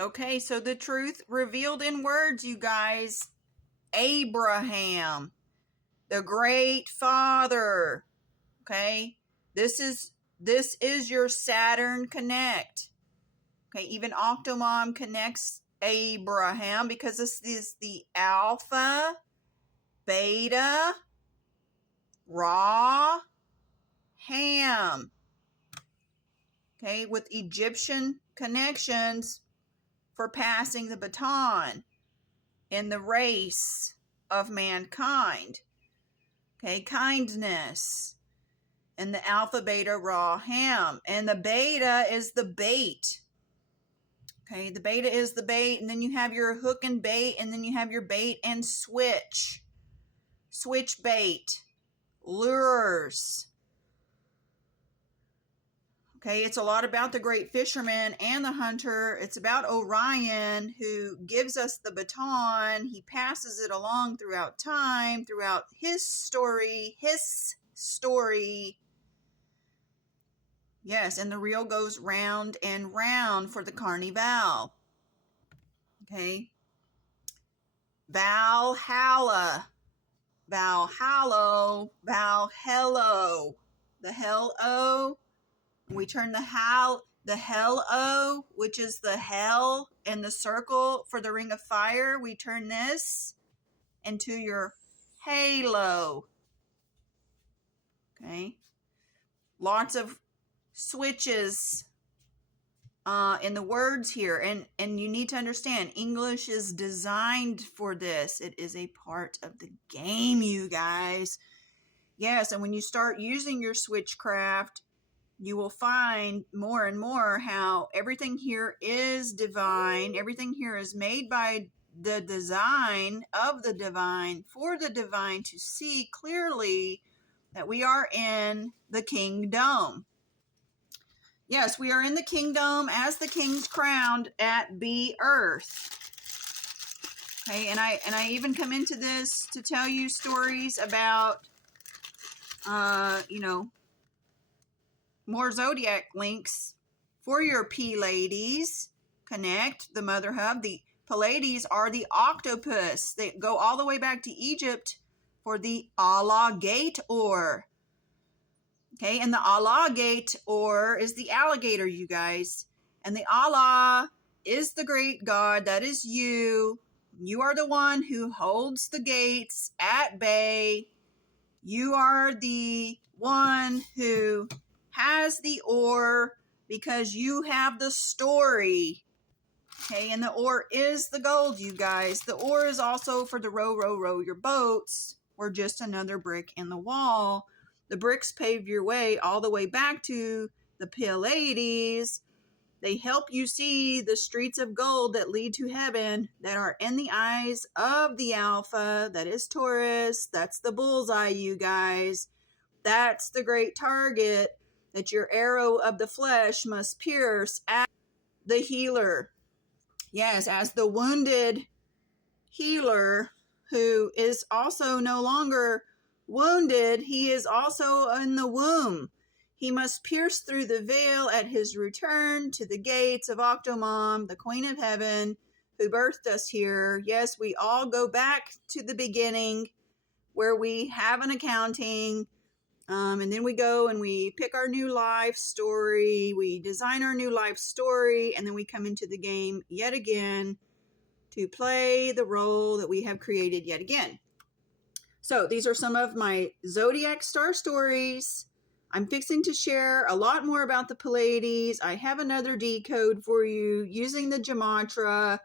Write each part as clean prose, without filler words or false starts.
Okay, so the truth revealed in words, you guys. Abraham, the great father. Okay, this is your Saturn connect. Okay, even Octomom connects Abraham because this is the Alpha, Beta, Ra, Ham. Okay, with Egyptian connections for passing the baton in the race of mankind. Okay, kindness. And the Alpha, Beta, Ra, Ham. And the Beta is the bait. Okay, the Beta is the bait, and then you have your hook and bait, and then you have your bait and switch. Switch bait. Lures. Okay, it's a lot about the great fisherman and the hunter. It's about Orion, who gives us the baton. He passes it along throughout time, throughout his story. Yes, and the reel goes round and round for the Carnival. Okay. Valhalla. Valhallo. Valhello. The hell-o. We turn the hell-o, which is the hell and the circle for the ring of fire. We turn this into your halo. Okay. Lots of switches in the words here, and you need to understand English is designed for this. It is a part of the game, you guys. Yes, and when you start using your switchcraft, you will find more and more how everything here is divine. Everything here is made by the design of the divine for the divine to see clearly that we are in the kingdom. Yes, we are in the kingdom as the king's crowned at the earth. Okay, and I even come into this to tell you stories about, more zodiac links for your P-ladies. Connect, the mother hub. The Pleiades are the octopus. They go all the way back to Egypt for the alligator. Okay, and the alligator is the alligator, you guys. And the Allah is the great God. That is you. You are the one who holds the gates at bay. You are the one who has the ore because you have the story. Okay, and the ore is the gold, you guys. The ore is also for the row your boats. We're just another brick in the wall. The bricks pave your way all the way back to the Pleiades. They help you see the streets of gold that lead to heaven that are in the eyes of the Alpha. That is Taurus. That's the bullseye, you guys. That's the great target that your arrow of the flesh must pierce as the healer. Yes, as the wounded healer who is also no longer wounded, he is also in the womb. He must pierce through the veil at his return to the gates of Octomom, the Queen of Heaven, who birthed us here. Yes, we all go back to the beginning where we have an accounting, and then we go and we pick our new life story. We design our new life story, and then we come into the game yet again to play the role that we have created yet again. So these are some of my zodiac star stories. I'm fixing to share a lot more about the Pleiades. I have another decode for you using the Gematria.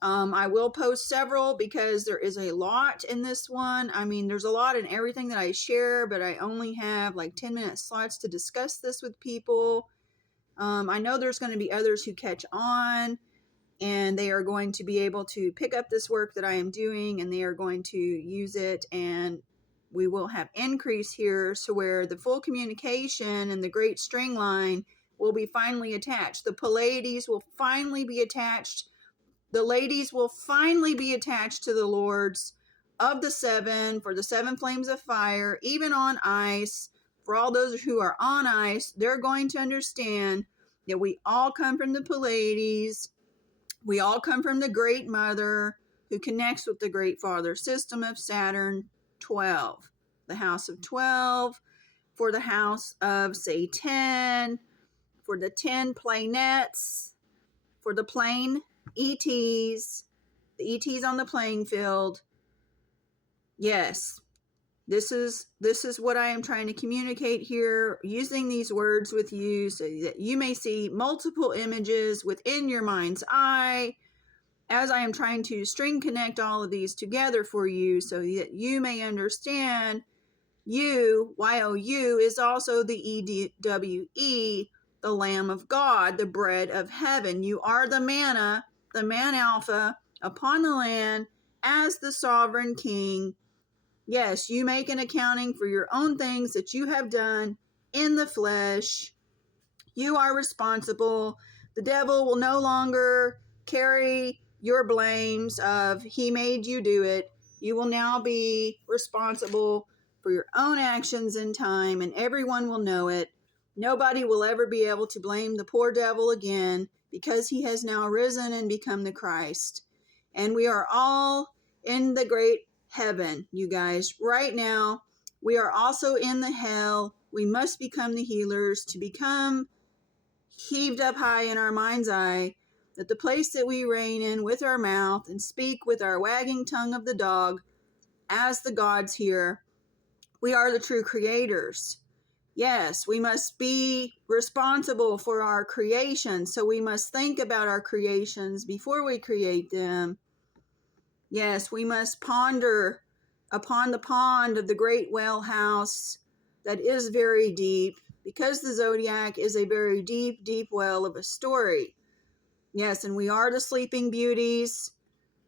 I will post several because there is a lot in this one. I mean, there's a lot in everything that I share, but I only have like 10-minute slots to discuss this with people. I know there's going to be others who catch on, and they are going to be able to pick up this work that I am doing, and they are going to use it, and we will have increase here so where the full communication and the great string line will be finally attached. The Pleiades will finally be attached. The ladies will finally be attached to the lords of the seven for the seven flames of fire, even on ice. For all those who are on ice, they're going to understand that we all come from the Pleiades. We all come from the Great Mother who connects with the Great Father. System of Saturn 12. The house of 12 for the house of, say, 10, for the 10 planets, for the plane ETs, the ETs on the playing field. Yes, this is what I am trying to communicate here, using these words with you so that you may see multiple images within your mind's eye as I am trying to string connect all of these together for you so that you may understand you, Y-O-U, is also the E-W-E, the Lamb of God, the bread of heaven. You are the manna, the man alpha upon the land as the sovereign king. Yes, you make an accounting for your own things that you have done in the flesh. You are responsible. The devil will no longer carry your blames of he made you do it. You will now be responsible for your own actions in time, and everyone will know it. Nobody will ever be able to blame the poor devil again because he has now risen and become the Christ. And we are all in the great heaven, you guys. Right now, we are also in the hell. We must become the healers to become heaved up high in our mind's eye, that the place that we reign in with our mouth and speak with our wagging tongue of the dog as the gods here, we are the true creators. Yes, we must be responsible for our creation, so we must think about our creations before we create them. Yes, we must ponder upon the pond of the great well house that is very deep, because the zodiac is a very deep, deep well of a story. Yes, and we are the sleeping beauties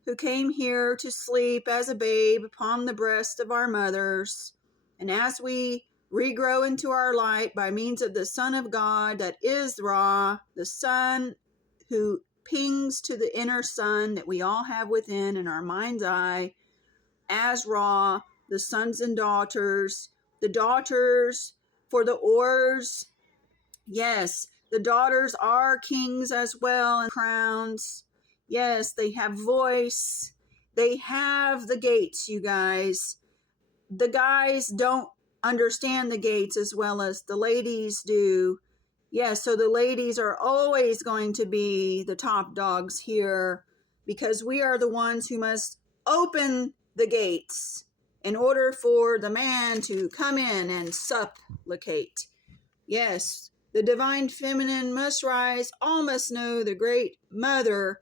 who came here to sleep as a babe upon the breast of our mothers. And as we regrow into our light by means of the Son of God that is Ra, the sun who pings to the inner sun that we all have within in our mind's eye, as Ra, the sons and daughters, the daughters for the oars. Yes, the daughters are kings as well and crowns. Yes, they have voice. They have the gates, you guys. The guys don't understand the gates as well as the ladies do. Yes, so the ladies are always going to be the top dogs here because we are the ones who must open the gates in order for the man to come in and supplicate. Yes, the divine feminine must rise. All must know the great mother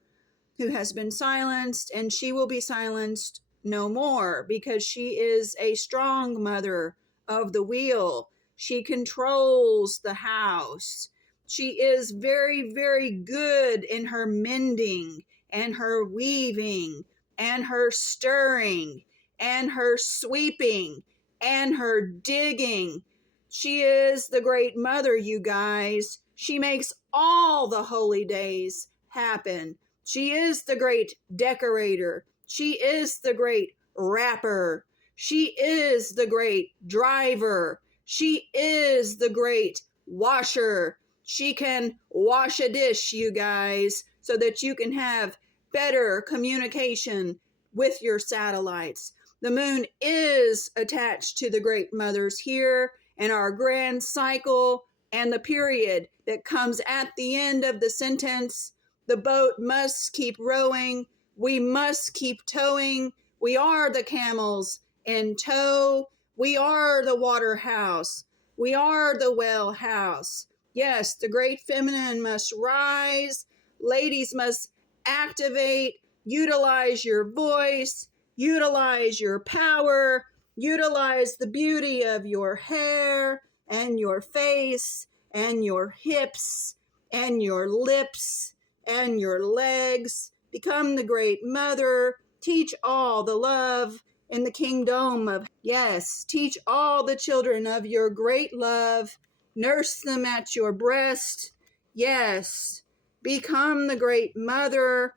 who has been silenced, and she will be silenced no more because she is a strong mother of the wheel. She controls the house. She is very, very good in her mending and her weaving and her stirring and her sweeping and her digging. She is the great mother, you guys. She makes all the holy days happen. She is the great decorator. She is the great wrapper. She is the great driver. She is the great washer. She can wash a dish, you guys, so that you can have better communication with your satellites. The moon is attached to the great mothers here, and our grand cycle and the period that comes at the end of the sentence. The boat must keep rowing. We must keep towing. We are the camels in tow. We are the water house. We are the well house. Yes, the great feminine must rise. Ladies must activate, utilize your voice, utilize your power, utilize the beauty of your hair and your face and your hips and your lips and your legs. Become the great mother. Teach all the love in the kingdom of, yes, teach all the children of your great love. Nurse them at your breast. Yes, become the great mother.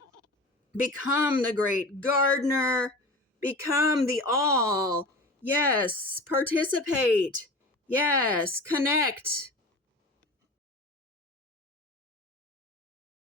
Become the great gardener. Become the all. Yes, participate. Yes, connect.